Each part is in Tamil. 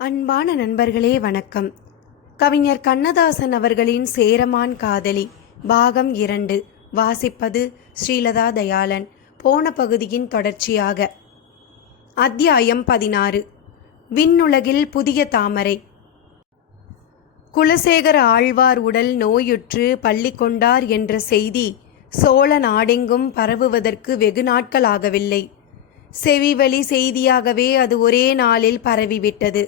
அன்பான நண்பர்களே வணக்கம். கவிஞர் கண்ணதாசன் அவர்களின் சேரமான் காதலி பாகம் இரண்டு வாசிப்பது ஸ்ரீலதா தயாளன் போன பகுதியின் தொடர்ச்சியாக. அத்தியாயம் பதினாறு விண்ணுலகில் புதிய தாமரை. குலசேகர ஆழ்வார் உடல் நோயுற்று பள்ளி கொண்டார் என்ற செய்தி சோழ நாடெங்கும் பரவுவதற்கு வெகு நாட்களாகவில்லை செவிவழி செய்தியாகவே அது ஒரே நாளில் பரவிவிட்டது.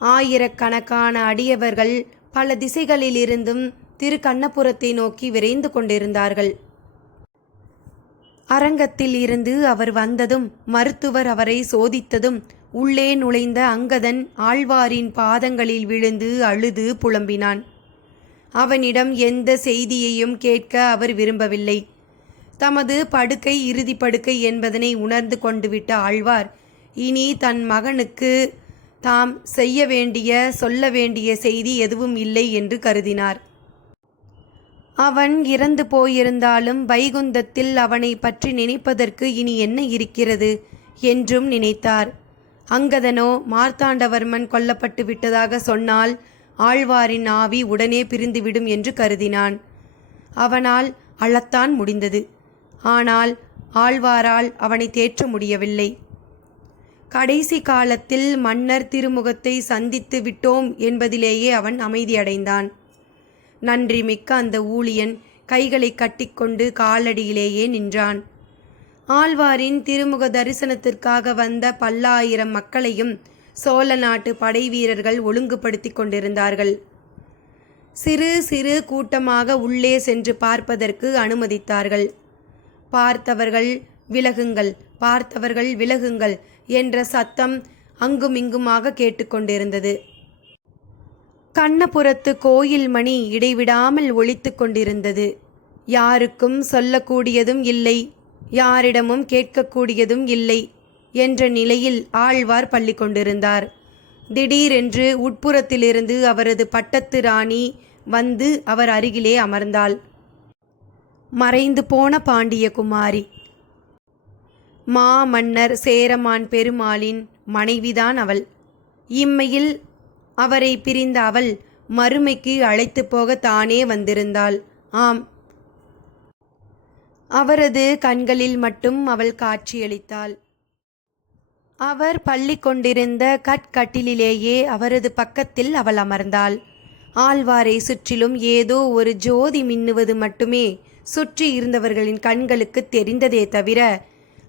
ஆயிரக்கணக்கான அடியவர்கள் பல திசைகளிலிருந்தும் திரு கண்ணபுரத்தை நோக்கி விரைந்து கொண்டிருந்தார்கள். அரங்கத்தில் இருந்து அவர் வந்ததும் மருத்துவர் அவரை சோதித்ததும் உள்ளே நுழைந்த அங்கதன் ஆழ்வாரின் பாதங்களில் விழுந்து அழுது புலம்பினான். அவனிடம் எந்த செய்தியையும் கேட்க அவர் விரும்பவில்லை. தமது படுக்கை இறுதி படுக்கை என்பதனை உணர்ந்து கொண்டுவிட்ட ஆழ்வார் இனி தன் மகனுக்கு தாம் செய்ய வேண்டிய சொல்ல வேண்டிய செய்தி எதுவும் இல்லை என்று கருதினார். அவன் இறந்து போயிருந்தாலும் வைகுந்தத்தில் அவனை பற்றி நினைப்பதற்கு இனி என்ன இருக்கிறது என்றும் நினைத்தார். அங்கதனோ மார்த்தாண்டவர்மன் கொல்லப்பட்டு விட்டதாக சொன்னால் ஆழ்வாரின் ஆவி உடனே பிரிந்துவிடும் என்று கருதினான். அவனால் அழத்தான் முடிந்தது. ஆனால் ஆழ்வாரால் அவனை தேற்ற முடியவில்லை. கடைசி காலத்தில் மன்னர் திருமுகத்தை சந்தித்து விட்டோம் என்பதிலேயே அவன் அமைதியடைந்தான். நன்றி மிக்க அந்த ஊழியன் கைகளை கட்டிக்கொண்டு காலடியிலேயே நின்றான். ஆழ்வாரின் திருமுக தரிசனத்திற்காக வந்த பல்லாயிரம் மக்களையும் சோழ நாட்டு படை வீரர்கள் ஒழுங்குபடுத்தி கொண்டிருந்தார்கள். சிறு சிறு கூட்டமாக உள்ளே சென்று பார்ப்பதற்கு அனுமதித்தார்கள். பார்த்தவர்கள் விலகுங்கள் பார்த்தவர்கள் விலகுங்கள் என்ற சத்தம் அங்குமிங்குமாக கேட்டுக்கொண்டிருந்தது. கண்ணபுரத்து கோயில் மணி இடைவிடாமல் ஒழித்து கொண்டிருந்தது. யாருக்கும் சொல்லக்கூடியதும் இல்லை யாரிடமும் கேட்கக்கூடியதும் இல்லை என்ற நிலையில் ஆழ்வார் பள்ளி கொண்டிருந்தார் திடீரென்று உட்புறத்திலிருந்து அவரது பட்டத்து ராணி வந்து அவர் அருகிலே அமர்ந்தாள். மறைந்து போன பாண்டிய குமாரி மா மன்னர் சேரமான் பெருமாளின் மனைவிதான் அவள். இம்மையில் அவரை பிரிந்த அவள் மறுமைக்கு அழைத்து போக தானே வந்திருந்தாள். ஆம். அவரது கண்களில் மட்டும் அவள் காட்சியளித்தாள். அவர் பள்ளி கொண்டிருந்த கட்கட்டிலேயே அவரது பக்கத்தில் அவள் அமர்ந்தாள். ஆழ்வாரை சுற்றிலும் ஏதோ ஒரு ஜோதி மின்னுவது மட்டுமே சுற்றி இருந்தவர்களின் கண்களுக்கு தெரிந்ததே தவிர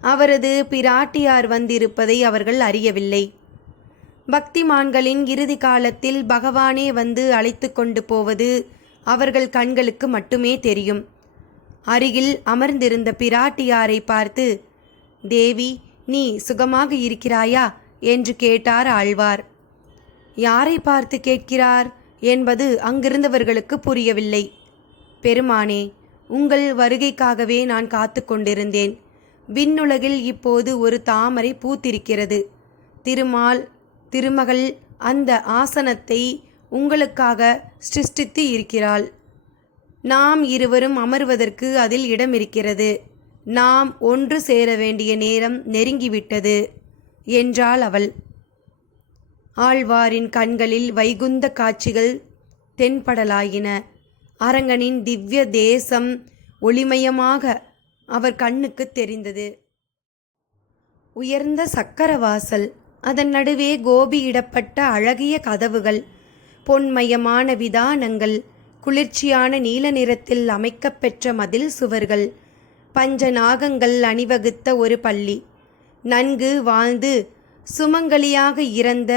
அவரது பிராட்டியார் வந்திருப்பதை அவர்கள் அறியவில்லை. பக்திமான்களின் இறுதி காலத்தில் பகவானே வந்து அழைத்து கொண்டு போவது அவர்கள் கண்களுக்கு மட்டுமே தெரியும். அருகில் அமர்ந்திருந்த பிராட்டியாரை பார்த்து தேவி நீ சுகமாக இருக்கிறாயா? என்று கேட்டார் ஆழ்வார். யாரை பார்த்து கேட்கிறார்? என்பது அங்கிருந்தவர்களுக்கு புரியவில்லை. பெருமானே உங்கள் வருகைக்காகவே நான் காத்து கொண்டிருந்தேன். விண்ணுலகில் இப்போது ஒரு தாமரை பூத்திருக்கிறது. திருமால் திருமகள் அந்த ஆசனத்தை உங்களுக்காக சிருஷ்டித்து இருக்கிறாள். நாம் இருவரும் அமர்வதற்கு அதில் இடம் இருக்கிறது நாம் ஒன்று சேர வேண்டிய நேரம் நெருங்கிவிட்டது என்றாள் அவள். ஆழ்வாரின் கண்களில் வைகுந்த காட்சிகள் தென்படலாயின. அரங்கனின் திவ்ய தேசம் ஒளிமயமாக அவர் கண்ணுக்கு தெரிந்தது. உயர்ந்த சக்கரவாசல் அதன் நடுவே கோபியிடப்பட்ட அழகிய கதவுகள் பொன்மயமான விதானங்கள் குளிர்ச்சியான நீல நிறத்தில் அமைக்கப்பெற்ற மதில் சுவர்கள் பஞ்ச நாகங்கள் அணிவகுத்த ஒரு பள்ளி. நன்கு வாழ்ந்து சுமங்கலியாக இறந்த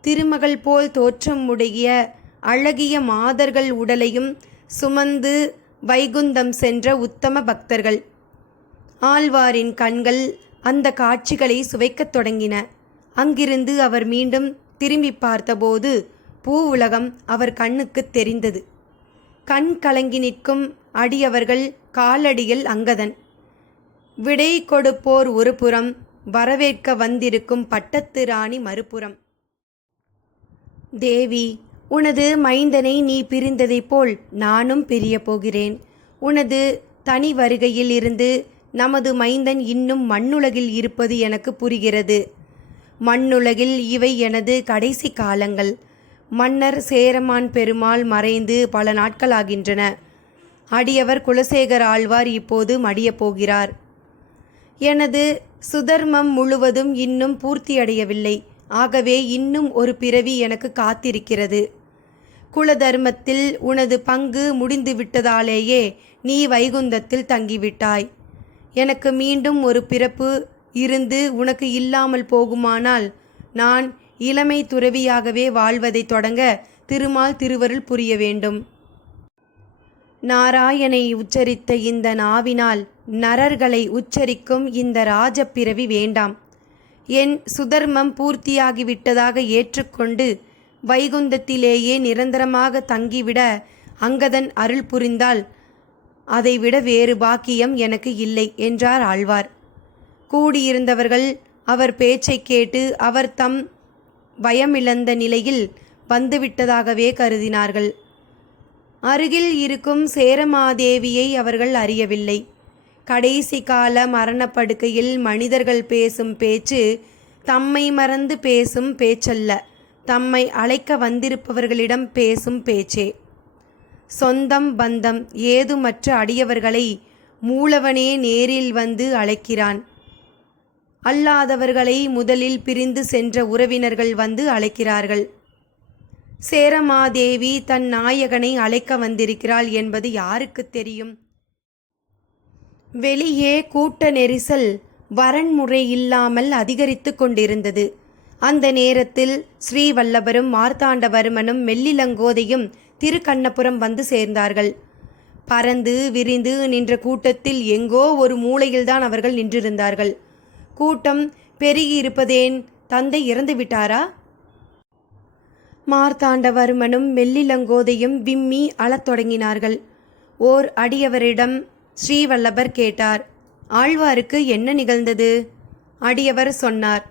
திருமகள் போல் தோற்றமுடைய அழகிய மாதர்கள் உடலையும் சுமந்து வைகுந்தம் சென்ற உத்தம பக்தர்கள். ஆழ்வாரின் கண்கள் அந்த காட்சிகளை சுவைக்கத் தொடங்கின. அங்கிருந்து அவர் மீண்டும் திரும்பி பார்த்தபோது பூ உலகம் அவர் கண்ணுக்கு தெரிந்தது. கண் கலங்கி நிற்கும் அடியவர்கள் காலடியில் அங்கதன். விடை கொடுப்போர் ஒரு புறம் வரவேற்க வந்திருக்கும் பட்டத்து ராணி மறுபுறம். தேவி உனது மைந்தனை நீ பிரிந்ததைப் போல் நானும் பிரியப் போகிறேன். உனது தனி வருகையில் இருந்து நமது மைந்தன் இன்னும் மண்ணுலகில் இருப்பது எனக்கு புரிகிறது. மண்ணுலகில் இவை எனது கடைசி காலங்கள். மன்னர் சேரமான் பெருமாள் மறைந்து பல நாட்களாகின்றன. அடியவர் குலசேகர் ஆழ்வார் இப்போது மடியப் போகிறார். எனது சுதர்மம் முழுவதும் இன்னும் பூர்த்தியடையவில்லை. ஆகவே இன்னும் ஒரு பிறவி எனக்கு காத்திருக்கிறது. குலதர்மத்தில் உனது பங்கு முடிந்து விட்டதாலேயே நீ வைகுந்தத்தில் தங்கிவிட்டாய். எனக்கு மீண்டும் ஒரு பிறப்பு இருந்து உனக்கு இல்லாமல் போகுமானால் நான் இளமை துறவியாகவே வாழ்வதைத் தொடங்க திருமால் திருவருள் புரிய வேண்டும். நாராயணை உச்சரித்த இந்த நாவினால் நரர்களை உச்சரிக்கும் இந்த ராஜப்பிறவி வேண்டாம். என் சுதர்மம் பூர்த்தியாகிவிட்டதாக ஏற்றுக்கொண்டு வைகுந்தத்திலேயே நிரந்தரமாக தங்கிவிட அங்கதன் அருள் புரிந்தால் அதைவிட வேறு பாக்கியம் எனக்கு இல்லை என்றார் ஆழ்வார். கூடியிருந்தவர்கள் அவர் பேச்சைக் கேட்டு அவர் தம் பயமிழந்த நிலையில் வந்துவிட்டதாகவே கருதினார்கள். அருகில் இருக்கும் சேரமாதேவியை அவர்கள் அறியவில்லை. கடைசி கால மரணப்படுக்கையில் மனிதர்கள் பேசும் பேச்சு தம்மை மறந்து பேசும் பேச்சல்ல. தம்மை அழைக்க வந்திருப்பவர்களிடம் பேசும் பேச்சே. சொந்தம் பந்தம் ஏதுமற்ற அடியவர்களை மூலவனே நேரில் வந்து அழைக்கிறான். அல்லாதவர்களை முதலில் பிரிந்து சென்ற உறவினர்கள் வந்து அழைக்கிறார்கள். சேரமாதேவி தன் நாயகனை அழைக்க வந்திருக்கிறாள் என்பது யாருக்கு தெரியும்? வெளியே கூட்ட நெரிசல் வரன்முறை இல்லாமல் அதிகரித்து கொண்டிருந்தது. அந்த நேரத்தில் ஸ்ரீவல்லபரும் மார்த்தாண்டவர்மனும் மெல்லிலங்கோதையும் திருக்கண்ணபுரம் வந்து சேர்ந்தார்கள். பறந்து விரிந்து நின்ற கூட்டத்தில் எங்கோ ஒரு மூலையில்தான் அவர்கள் நின்றிருந்தார்கள். கூட்டம் பெருகியிருப்பதேன் தந்தை இறந்து விட்டாரா? மார்த்தாண்டவர்மனும் மெல்லிலங்கோதையும் விம்மி அழத் தொடங்கினார்கள். ஓர் அடியவரிடம் ஸ்ரீவல்லபர் கேட்டார் ஆழ்வாருக்கு என்ன நிகழ்ந்தது? அடியவர் சொன்னார்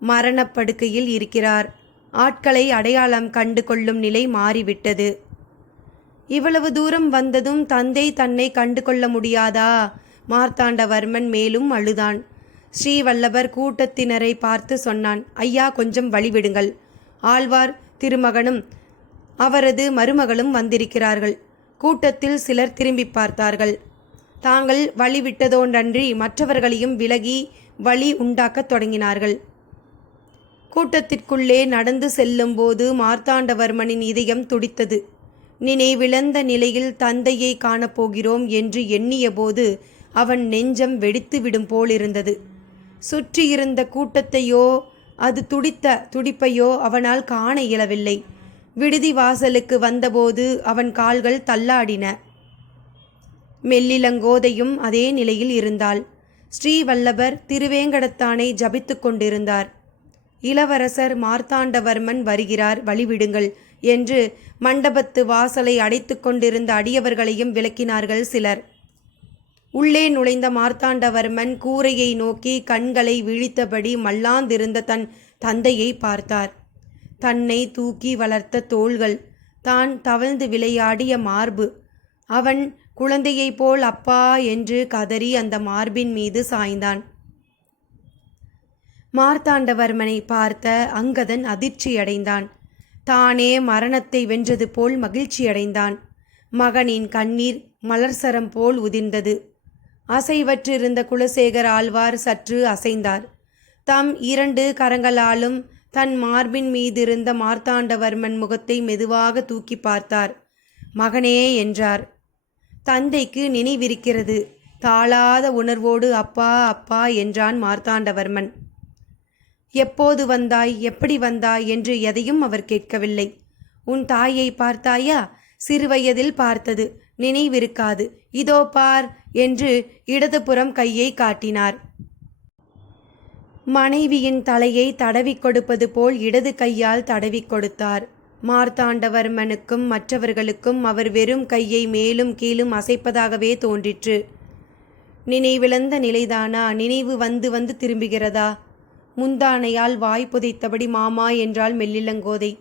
மரணப்படுக்கையில் இருக்கிறார். ஆட்களை அடையாளம் கண்டு கொள்ளும் நிலை மாறிவிட்டது. இவ்வளவு தூரம் வந்ததும் தந்தை தன்னை கண்டு கொள்ள முடியாதா? மார்த்தாண்டவர்மன் மேலும் அழுதான். ஸ்ரீவல்லபர் கூட்டத்தினரை பார்த்து சொன்னான் ஐயா கொஞ்சம் வழிவிடுங்கள் ஆழ்வார் திருமகனும் அவரது மருமகளும் வந்திருக்கிறார்கள். கூட்டத்தில் சிலர் திரும்பி பார்த்தார்கள். தாங்கள் வழி விட்டதோன்றன்றி மற்றவர்களையும் விலகி வழி உண்டாக்கத் தொடங்கினார்கள். கூட்டத்திற்குள்ளே நடந்து செல்லும்போது மார்த்தாண்டவர்மனின் இதயம் துடித்தது. நினைவிழந்த நிலையில் தந்தையை காணப்போகிறோம் என்று எண்ணியபோது அவன் நெஞ்சம் வெடித்து விடும் போலிருந்தது. சுற்றியிருந்த கூட்டத்தையோ அது துடித்த துடிப்பையோ அவனால் காண இயலவில்லை. விடுதி வாசலுக்கு வந்தபோது அவன் கால்கள் தள்ளாடின. மெல்லிலங்கோதையும் அதே நிலையில் இருந்தாள். ஸ்ரீவல்லபர் திருவேங்கடத்தானை ஜபித்து கொண்டிருந்தார். இளவரசர் மார்த்தாண்டவர்மன் வருகிறார் வழிவிடுங்கள். என்று மண்டபத்து வாசலை அடைத்து கொண்டிருந்த அடியவர்களையும் விளக்கினார்கள் சிலர். உள்ளே நுழைந்த மார்த்தாண்டவர்மன் கூரையை நோக்கி கண்களை விழித்தபடி மல்லாந்திருந்த தன் தந்தையை பார்த்தார். தன்னை தூக்கி வளர்த்த தோள்கள் தான் தவழ்ந்து விளையாடிய மார்பு அவன் குழந்தையைப் போல் அப்பா என்று கதறி அந்த மார்பின் மீது சாய்ந்தான். மார்த்தாண்டவர்மனை பார்த்த அங்கதன் அதிர்ச்சியடைந்தான். தானே மரணத்தை வென்றது போல் மகிழ்ச்சியடைந்தான். மகனின் கண்ணீர் மலர்சரம் போல் உதிர்ந்தது. அசைவற்றிருந்த குலசேகர் ஆழ்வார் சற்று அசைந்தார். தம் இரண்டு கரங்களாலும் தன் மார்பின் மீதிருந்த மார்த்தாண்டவர்மன் முகத்தை மெதுவாக தூக்கி பார்த்தார். மகனே என்றார். தந்தைக்கு நினைவிருக்கிறது. தாளாத உணர்வோடு அப்பா அப்பா என்றான் மார்த்தாண்டவர்மன். எப்போது வந்தாய் எப்படி வந்தாய் என்று எதையும் அவர் கேட்கவில்லை. உன் தாயை பார்த்தாயா? சிறுவயதில் பார்த்தது. நினைவிருக்காது. இதோ பார் என்று இடதுபுறம் கையை காட்டினார். மனைவியின் தலையை தடவி கொடுப்பது போல் இடது கையால் தடவிக் கொடுத்தார். மார்த்தாண்டவர்மனுக்கும் மற்றவர்களுக்கும் அவர் வெறும் கையை மேலும் கீழும் அசைப்பதாகவே தோன்றிற்று. நினைவிழந்த நிலைதானா? நினைவு வந்து வந்து திரும்புகிறதா? முந்தானையால் வாய் புதைத்தபடி மாமா என்றாள் மெல்லிலங்கோதை.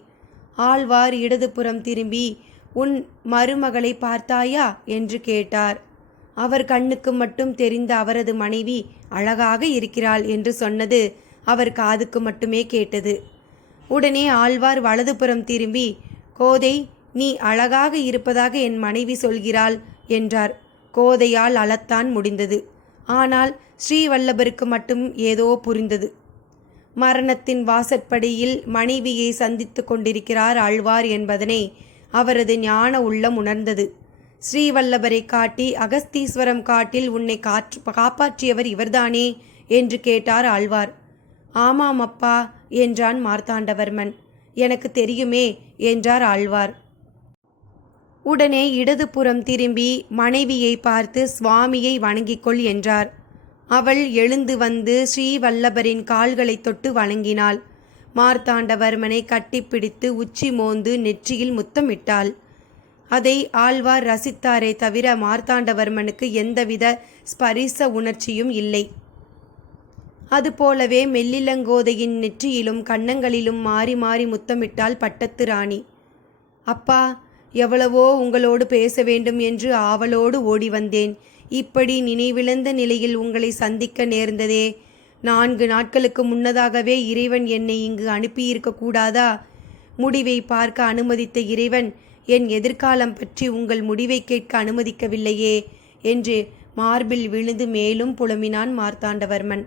ஆழ்வார் இடதுபுறம் திரும்பி உன் மருமகளை பார்த்தாயா? என்று கேட்டார். அவர் கண்ணுக்கு மட்டும் தெரிந்த அவரது மனைவி அழகாக இருக்கிறாள் என்று சொன்னது அவர் காதுக்கு மட்டுமே கேட்டது. உடனே ஆழ்வார் வலதுபுறம் திரும்பி கோதை நீ அழகாக இருப்பதாக என் மனைவி சொல்கிறாள் என்றார். கோதையால் அளத்தான் முடிந்தது. ஆனால் ஸ்ரீவல்லபருக்கு மட்டும் ஏதோ புரிந்தது. மரணத்தின் வாசற்படியில் மனைவியை சந்தித்து கொண்டிருக்கிறார் ஆழ்வார் என்பதனை அவரது ஞான உள்ளம் உணர்ந்தது. ஸ்ரீவல்லபரை காட்டி அகஸ்தீஸ்வரம் காட்டில் உன்னை காற்று காப்பாற்றியவர் இவர்தானே? என்று கேட்டார் ஆழ்வார். ஆமாம் அப்பா என்றான் மார்த்தாண்டவர்மன். எனக்கு தெரியுமே என்றார் ஆழ்வார். உடனே இடதுபுறம் திரும்பி மனைவியை பார்த்து சுவாமியை வணங்கிக்கொள் என்றார். அவள் எழுந்து வந்து ஸ்ரீவல்லபரின் கால்களைத் தொட்டு வணங்கினாள். மார்த்தாண்டவர்மனை கட்டிப்பிடித்து உச்சி மோந்து நெற்றியில் முத்தமிட்டாள். அதை ஆழ்வார் ரசித்தாரே தவிர மார்த்தாண்டவர்மனுக்கு எந்தவித ஸ்பரிச உணர்ச்சியும் இல்லை. அதுபோலவே மெல்லிலங்கோதையின் நெற்றியிலும் கன்னங்களிலும் மாறி மாறி முத்தமிட்டாள் பட்டத்து ராணி. அப்பா எவ்வளவோ உங்களோடு பேச வேண்டும் என்று ஆவலோடு ஓடி வந்தேன். இப்படி நினைவிழந்த நிலையில் உங்களை சந்திக்க நேர்ந்ததே. நான்கு நாட்களுக்கு முன்னதாகவே இறைவன் என்னை இங்கு அனுப்பியிருக்க கூடாதா? முடிவை பார்க்க அனுமதித்த இறைவன் என் எதிர்காலம் பற்றி உங்கள் முடிவை கேட்க அனுமதிக்கவில்லையே என்று மார்பில் விழுந்து மேலும் புலம்பினான் மார்த்தாண்டவர்மன்.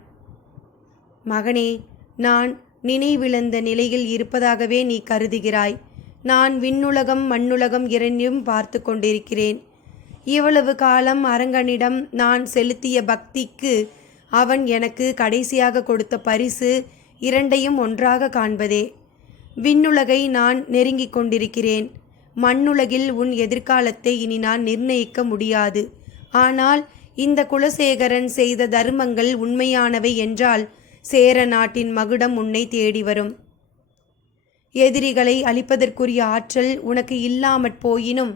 மகனே நான் நினைவிழந்த நிலையில் இருப்பதாகவே நீ கருதுகிறாய். நான் விண்ணுலகம் மண்ணுலகம் இரண்டையும் பார்த்து கொண்டிருக்கிறேன். இவ்வளவு காலம் அரங்கனிடம் நான் செலுத்திய பக்திக்கு அவன் எனக்கு கடைசியாக கொடுத்த பரிசு இரண்டையும் ஒன்றாக காண்பதே. விண்ணுலகை நான் நெருங்கிக் கொண்டிருக்கிறேன். மண்ணுலகில் உன் எதிர்காலத்தை இனி நான் நிர்ணயிக்க முடியாது. ஆனால் இந்த குலசேகரன் செய்த தர்மங்கள் உண்மையானவை என்றால் சேர நாட்டின் மகுடம் உன்னை தேடி வரும். எதிரிகளை அழிப்பதற்குரிய ஆற்றல் உனக்கு இல்லாமற் போயினும்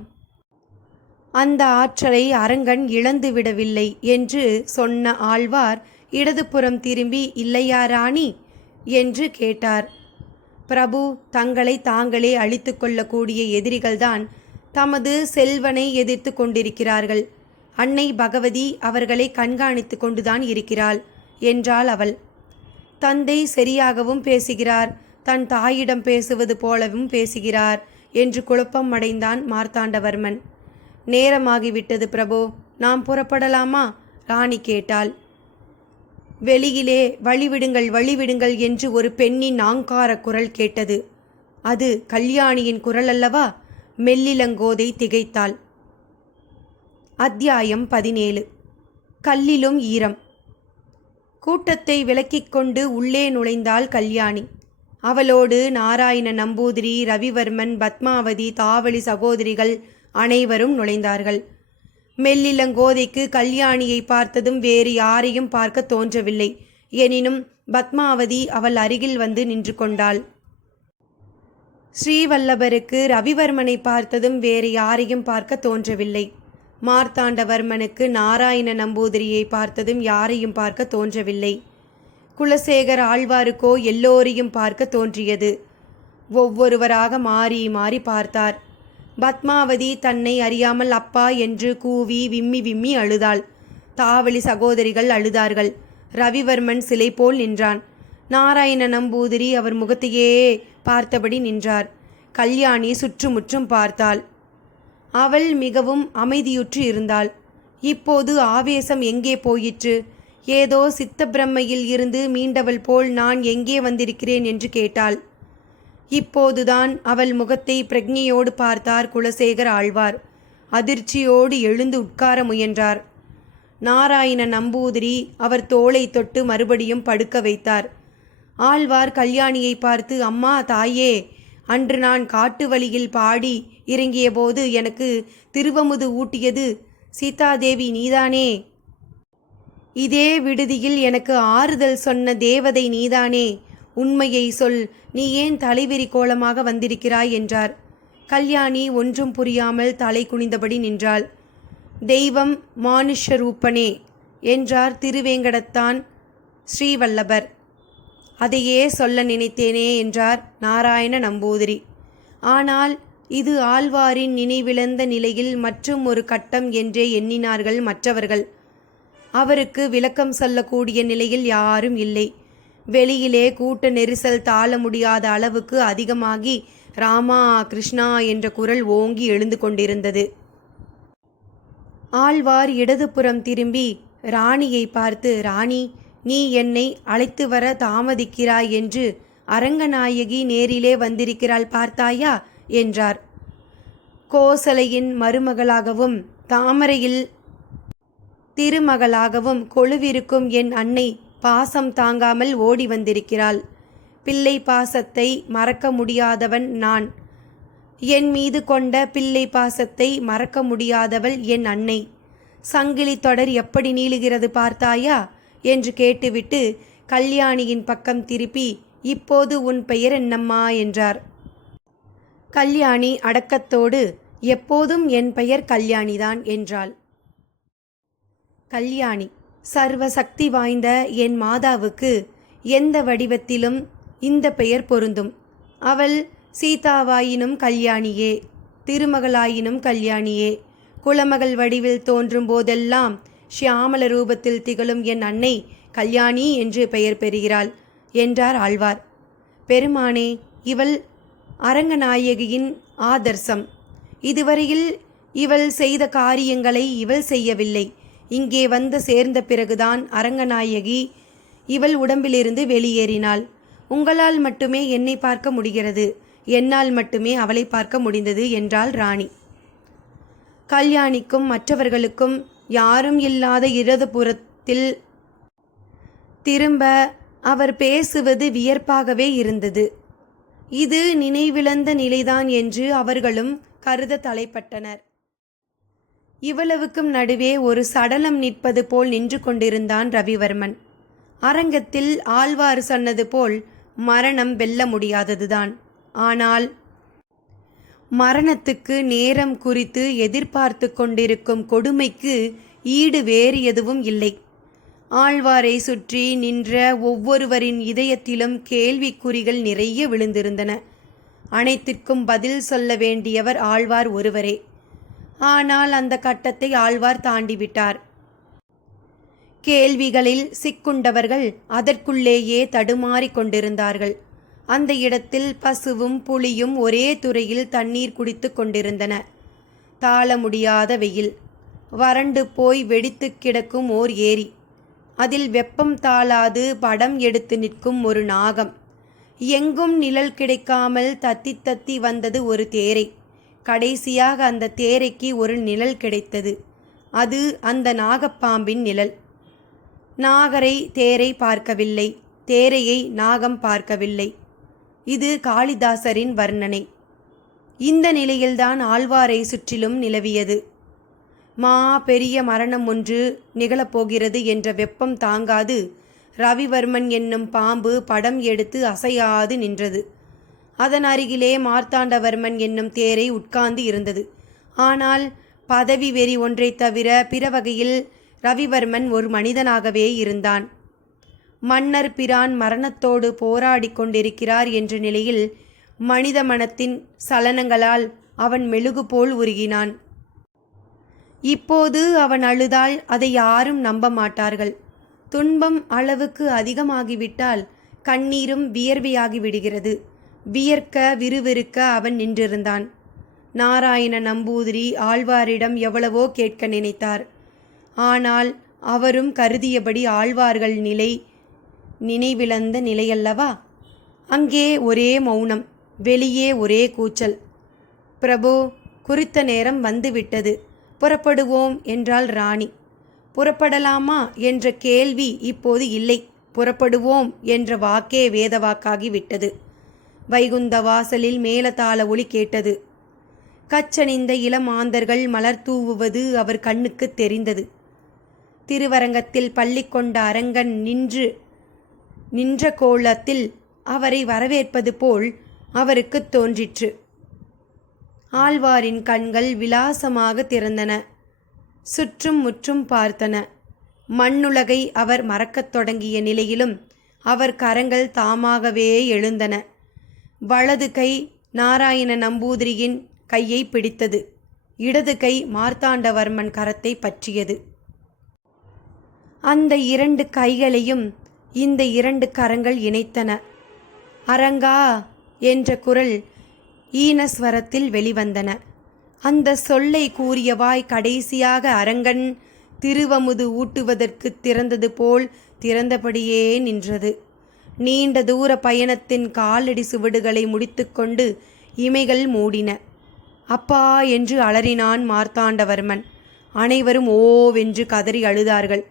அந்த ஆற்றலை அரங்கன் இழந்து விடவில்லை என்று சொன்ன ஆழ்வார் இடதுபுறம் திரும்பி இல்லையா ராணி என்று கேட்டார். பிரபு தங்களை தாங்களே அழித்து கொள்ளக்கூடிய எதிரிகள்தான் தமது செல்வனை எதிர்த்து கொண்டிருக்கிறார்கள். அன்னை பகவதி அவர்களை கண்காணித்து கொண்டுதான் இருக்கிறாள் என்றாள் அவள். தந்தை சரியாகவும் பேசுகிறார் தன் தாயிடம் பேசுவது போலவும் பேசுகிறார் என்று குழப்பம் அடைந்தான் மார்த்தாண்டவர்மன். நேரமாகிவிட்டது பிரபு. நாம் புறப்படலாமா? ராணி கேட்டாள். வெளியிலே வழிவிடுங்கள் வழிவிடுங்கள் என்று ஒரு பெண்ணின் ஆங்கார குரல் கேட்டது. அது கல்யாணியின் குரல் அல்லவா மெல்லிலங்கோதை திகைத்தாள். அத்தியாயம் பதினேழு. கல்லிலும் ஈரம். கூட்டத்தை விலக்கிக் கொண்டு உள்ளே நுழைந்தாள் கல்யாணி. அவளோடு நாராயண நம்பூதிரி ரவிவர்மன் பத்மாவதி தாவளி சகோதரிகள் அனைவரும் நுழைந்தார்கள். மெல்லிலங்கோதைக்கு கல்யாணியை பார்த்ததும் வேறு யாரையும் பார்க்க தோன்றவில்லை. எனினும் பத்மாவதி அவள் அருகில் வந்து நின்று கொண்டாள். ஸ்ரீவல்லபருக்கு ரவிவர்மனை பார்த்ததும் வேறு யாரையும் பார்க்க தோன்றவில்லை. மார்த்தாண்டவர்மனுக்கு நாராயண நம்பூதிரியை பார்த்ததும் யாரையும் பார்க்க தோன்றவில்லை. குலசேகர் ஆழ்வாருக்கோ எல்லோரையும் பார்க்க தோன்றியது. ஒவ்வொருவராக மாறி மாறி பார்த்தார். பத்மாவதி தன்னை அறியாமல் அப்பா என்று கூவி விம்மி விம்மி அழுதாள். தாவளி சகோதரிகள் அழுதார்கள். ரவிவர்மன் சிலை போல் நின்றான். நாராயண நம்பூதிரி அவர் முகத்தையே பார்த்தபடி நின்றார். கல்யாணி சுற்றுமுற்றும் பார்த்தாள். அவள் மிகவும் அமைதியுற்று இருந்தாள். இப்போது ஆவேசம் எங்கே போயிற்று? ஏதோ சித்த பிரம்மையில் இருந்து மீண்டவள் போல் நான் எங்கே வந்திருக்கிறேன் என்று கேட்டாள். இப்போதுதான் அவள் முகத்தை பிரக்ஞையோடு பார்த்தார் குலசேகர் ஆழ்வார். அதிர்ச்சியோடு எழுந்து உட்கார முயன்றார். நாராயண நம்பூதிரி அவர் தோளை தொட்டு மறுபடியும் படுக்க வைத்தார். ஆழ்வார் கல்யாணியை பார்த்து அம்மா தாயே அன்று நான் காட்டு வழியில் பாடி இறங்கியபோது எனக்கு திருவமுது ஊட்டியது. சீதாதேவி நீதானே? இதே விடுதியில் எனக்கு ஆறுதல் சொன்ன தேவதை நீதானே? உண்மையை சொல். நீ ஏன் தலைவிரி கோலமாக வந்திருக்கிறாய்? என்றார். கல்யாணி ஒன்றும் புரியாமல் தலை குனிந்தபடி நின்றாள். தெய்வம் மானுஷரூப்பனே என்றார் திருவேங்கடத்தான் ஸ்ரீவல்லபர். அதையே சொல்ல நினைத்தேனே என்றார் நாராயண நம்பூதிரி. ஆனால் இது ஆழ்வாரின் நினைவிழந்த நிலையில் மற்றும் ஒரு கட்டம் என்றே எண்ணினார்கள் மற்றவர்கள். அவருக்கு விளக்கம் சொல்லக்கூடிய நிலையில் யாரும் இல்லை. வெளியிலே கூட்ட நெரிசல் தாழ முடியாத அளவுக்கு அதிகமாகி ராமா கிருஷ்ணா என்ற குரல் ஓங்கி எழுந்து கொண்டிருந்தது. ஆழ்வார் இடதுபுறம் திரும்பி ராணியை பார்த்து ராணி நீ என்னை அழைத்து வர தாமதிக்கிறாய் என்று அரங்கநாயகி நேரிலே வந்திருக்கிறாள் பார்த்தாயா? என்றார். கோசலையின் மருமகளாகவும் தாமரையில் திருமகளாகவும் கொழுவிருக்கும் என் அன்னை பாசம் தாங்காமல் ஓடி வந்திருக்கிறாள். பிள்ளை பாசத்தை மறக்க முடியாதவன் நான். என் மீது கொண்ட பிள்ளை பாசத்தை மறக்க முடியாதவள் என் அன்னை. சங்கிலி தொடர் எப்படி நீளுகிறது பார்த்தாயா? என்று கேட்டுவிட்டு கல்யாணியின் பக்கம் திருப்பி இப்போது உன் பெயர் என்னம்மா? என்றார். கல்யாணி அடக்கத்தோடு எப்போதும் என் பெயர் கல்யாணிதான் என்றாள். கல்யாணி சர்வ சக்தி வாய்ந்த என் மாதாவுக்கு எந்த வடிவத்திலும் இந்த பெயர் பொருந்தும். அவள் சீதாவாயினும் கல்யாணியே திருமகளாயினும் கல்யாணியே. குலமகள் வடிவில் தோன்றும் போதெல்லாம் ஷியாமல ரூபத்தில் திகழும் என் அன்னை கல்யாணி என்று பெயர் பெறுகிறாள் என்றார் ஆழ்வார். பெருமானே இவள் அரங்கநாயகியின் ஆதர்சம். இதுவரையில் இவள் செய்த காரியங்களை இவள் செய்யவில்லை. இங்கே வந்து சேர்ந்த பிறகுதான் அரங்கநாயகி இவள் உடம்பிலிருந்து வெளியேறினாள். உங்களால் மட்டுமே என்னை பார்க்க முடிகிறது. என்னால் மட்டுமே அவளை பார்க்க முடிந்தது என்றாள் ராணி. கல்யாணிக்கும் மற்றவர்களுக்கும் யாரும் இல்லாத இடதுபுறத்தில் திரும்ப அவர் பேசுவது வியர்ப்பாகவே இருந்தது. இது நினைவிழந்த நிலைதான் என்று அவர்களும் கருத தலைப்பட்டனர். இவ்வளவுக்கும் நடுவே ஒரு சடலம் நிற்பது போல் நின்று கொண்டிருந்தான் ரவிவர்மன். அரங்கத்தில் ஆழ்வார் சொன்னது போல் மரணம் வெல்ல முடியாததுதான். ஆனால் மரணத்துக்கு நேரம் குறித்து எதிர்பார்த்து கொண்டிருக்கும் கொடுமைக்கு ஈடு வேறு எதுவும் இல்லை. ஆழ்வாரை சுற்றி நின்ற ஒவ்வொருவரின் இதயத்திலும் கேள்விக்குறிகள் நிறைய விழுந்திருந்தன. அனைத்திற்கும் பதில் சொல்ல வேண்டியவர் ஆழ்வார் ஒருவரே. ஆனால் அந்த கட்டத்தை ஆழ்வார் தாண்டிவிட்டார். கேள்விகளில் சிக்குண்டவர்கள் அதற்குள்ளேயே தடுமாறிக் கொண்டிருந்தார்கள். அந்த இடத்தில் பசுவும் புலியும் ஒரே துறையில் தண்ணீர் குடித்து கொண்டிருந்தன தாள முடியாத வெயில். வறண்டு போய் வெடித்து கிடக்கும் ஓர் ஏரி. அதில் வெப்பம் தாளாது படம் எடுத்து நிற்கும் ஒரு நாகம். எங்கும் நிழல் கிடைக்காமல் தத்தி தத்தி வந்தது ஒரு தேரை. கடைசியாக அந்த தேரைக்கு ஒரு நிழல் கிடைத்தது. அது அந்த நாகப்பாம்பின் நிழல். நாகரை தேரை பார்க்கவில்லை. தேரையை நாகம் பார்க்கவில்லை. இது காளிதாசரின் வர்ணனை. இந்த நிலையில்தான் ஆழ்வாரை சுற்றிலும் நிலவியது. மா பெரிய மரணம் ஒன்று நிகழப்போகிறது என்ற வெப்பம் தாங்காது. ரவிவர்மன் என்னும் பாம்பு படம் எடுத்து அசையாது நின்றது. அதன் அருகிலே மார்த்தாண்டவர்மன் என்னும் தேரை உட்கார்ந்து இருந்தது. ஆனால் பதவி வெறி ஒன்றைத் தவிர பிற வகையில் ரவிவர்மன் ஒரு மனிதனாகவே இருந்தான். மன்னர் பிரான் மரணத்தோடு போராடி கொண்டிருக்கிறார் என்ற நிலையில் மனித மனத்தின் சலனங்களால் அவன் மெழுகு போல் உருகினான். இப்போது அவன் அழுதால் அதை யாரும் நம்ப மாட்டார்கள். துன்பம் அளவுக்கு அதிகமாகிவிட்டால் கண்ணீரும் வியர்வையாகி விடுகிறது. வியர்க்க விறுவிறுக்க அவன் நின்றிருந்தான். நாராயண நம்பூதிரி ஆழ்வாரிடம் எவ்வளவோ கேட்க நினைத்தார். ஆனால் அவரும் கருதியபடி ஆழ்வார்கள் நிலை நினைவிழந்த நிலையல்லவா? அங்கே ஒரே மௌனம் வெளியே ஒரே கூச்சல். பிரபு குறித்த நேரம் வந்துவிட்டது புறப்படுவோம் என்றாள் ராணி. புறப்படலாமா என்ற கேள்வி இப்போது இல்லை புறப்படுவோம் என்ற வாக்கே வேதவாக்காகிவிட்டது வைகுந்த வாசலில் மேலதாள ஒளி கேட்டது. கச்சணிந்த இளமாந்தர்கள் மலர் தூவுவது அவர் கண்ணுக்கு தெரிந்தது. திருவரங்கத்தில் பள்ளி கொண்ட அரங்கன் நின்று நின்ற கோலத்தில் அவரை வரவேற்பது போல் அவருக்கு தோன்றிற்று. ஆழ்வாரின் கண்கள் விலாசமாக திறந்தன. சுற்றும் முற்றும் பார்த்தன. மண்ணுலகை அவர் மறக்கத் தொடங்கிய நிலையிலும் அவர் கரங்கள் தாமாகவே எழுந்தன. வலது கை நாராயண நம்பூதிரியின் கையை பிடித்தது. இடது கை மார்த்தாண்டவர்மன் கரத்தை பற்றியது. அந்த இரண்டு கைகளையும் இந்த இரண்டு கரங்கள் இணைத்தன. அரங்கா என்ற குரல் ஈனஸ்வரத்தில் வெளிவந்தன. அந்த சொல்லை கூறியவாய் கடைசியாக அரங்கன் திருவமுது ஊட்டுவதற்கு திறந்தது போல் திறந்தபடியே நின்றது. நீண்ட தூர பயணத்தின் காலடி சுவடுகளை முடித்துக்கொண்டு இமைகள் மூடின. அப்பா என்று அலறினான் மார்த்தாண்டவர்மன். அனைவரும் ஓவென்று கதறி அழுதார்கள்.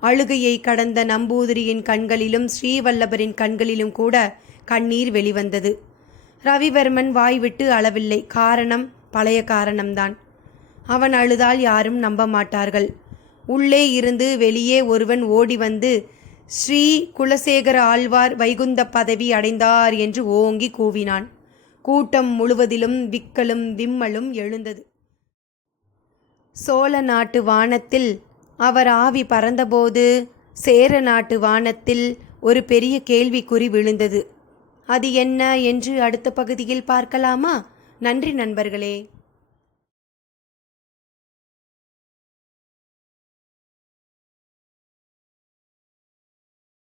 அழுகையை கடந்த நம்பூதிரியின் கண்களிலும் ஸ்ரீவல்லபரின் கண்களிலும் கூட கண்ணீர் வெளிவந்தது. ரவிவர்மன் வாய்விட்டு அளவில்லை. காரணம் பழைய காரணம்தான். அவன் அழுதால் யாரும் நம்ப மாட்டார்கள். உள்ளே இருந்து வெளியே ஒருவன் ஓடி வந்து ஸ்ரீ குலசேகர ஆழ்வார் வைகுந்த பதவி அடைந்தார் என்று ஓங்கி கூவினான். கூட்டம் முழுவதிலும் விக்கலும் விம்மலும் எழுந்தது. சோழ நாட்டு வானத்தில் அவர் ஆவி பறந்தபோது சேர நாட்டு வானத்தில் ஒரு பெரிய கேள்விக்குறி விழுந்தது. அது என்ன என்று அடுத்த பகுதியில் பார்க்கலாமா? நன்றி நண்பர்களே.